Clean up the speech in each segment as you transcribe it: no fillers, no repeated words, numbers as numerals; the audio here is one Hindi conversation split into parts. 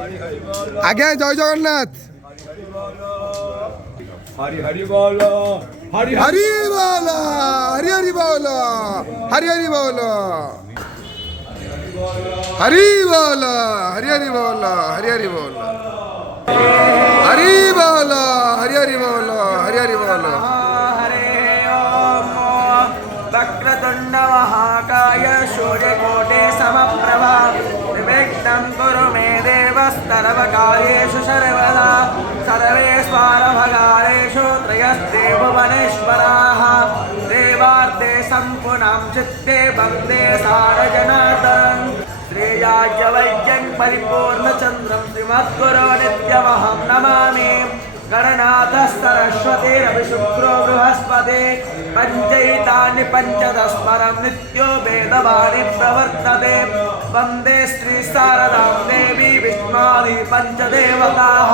आज्ञा जय जगन्नाथ। हरि हरि बोल हरि हरि बोलो, हरि हरि बोलो, हरि हरि बोलो, हरि बोलो, हरि हरि बोलो, हरि हरि बोलो, हरि बोलो, हरि हरि बोलो, हरि हरि बोलो। हरे ओम वक्रतुंड महाकाय सूर्यकोटि समप्रभा निर्विघ्नं कुरु मे देव सर्वकार्येषु सर्वदा सर्वेष्वारभकारेषु त्रयस्ते भुवनेश्वराः देवार्ते सम्पूर्णां चित्ते वन्दे सारजनार्दनं श्रेयाज्ञवैद्यं परिपूर्णचन्द्रं श्रीमद्गुरो नित्यमहं नमामि। गणनाथ सरस्वती रविशुक्रो बृहस्पति पंचैतानि पंचदस्मरं नित्यो वेदवाणी प्रवर्तते वन्दे श्री शारदां देवी विष्णुमादि पंचदेवताः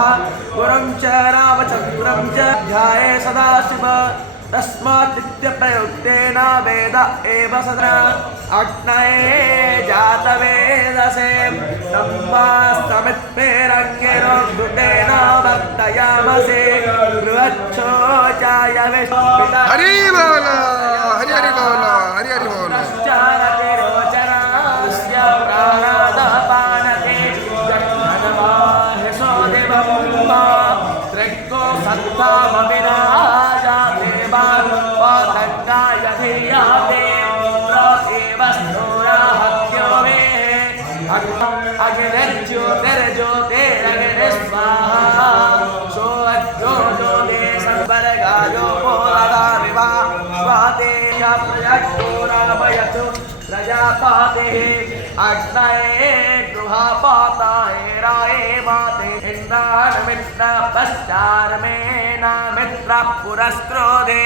गुरुं च रामचन्द्रं च ध्याये सदाशिव तस्मात् नित्यप्रयुक्तेन वेद एव सदा अग्नये जातवेदसे नम्मास्तमित्पेरङ्गिरो घृतेन वर्तयामसे बृहच्छोचाय विष्णुपिता हरि बोलो, हरि हरि बोलो, हरि हरि बोलो। चारतिरोचनास्य प्राणादपानते जगन्माहेशो देवम्मा त्रिको सत्तामविराजा देवान् पतङ्गाय धीयाते प्रदेवस्तोराहत्यो मे अग्निर्ज्योतिर्ज्योतिरग्निः स्वाहा सोऽज्ञो ज्योतिः संवर्गायो पोददामिवा स्वातेय प्रजग्गोरामयतु प्रजापातिः अग्नये गृहपाताय राये माते इन्द्राणमित्र पश्चार्मेण मित्र पुरस्क्रोधे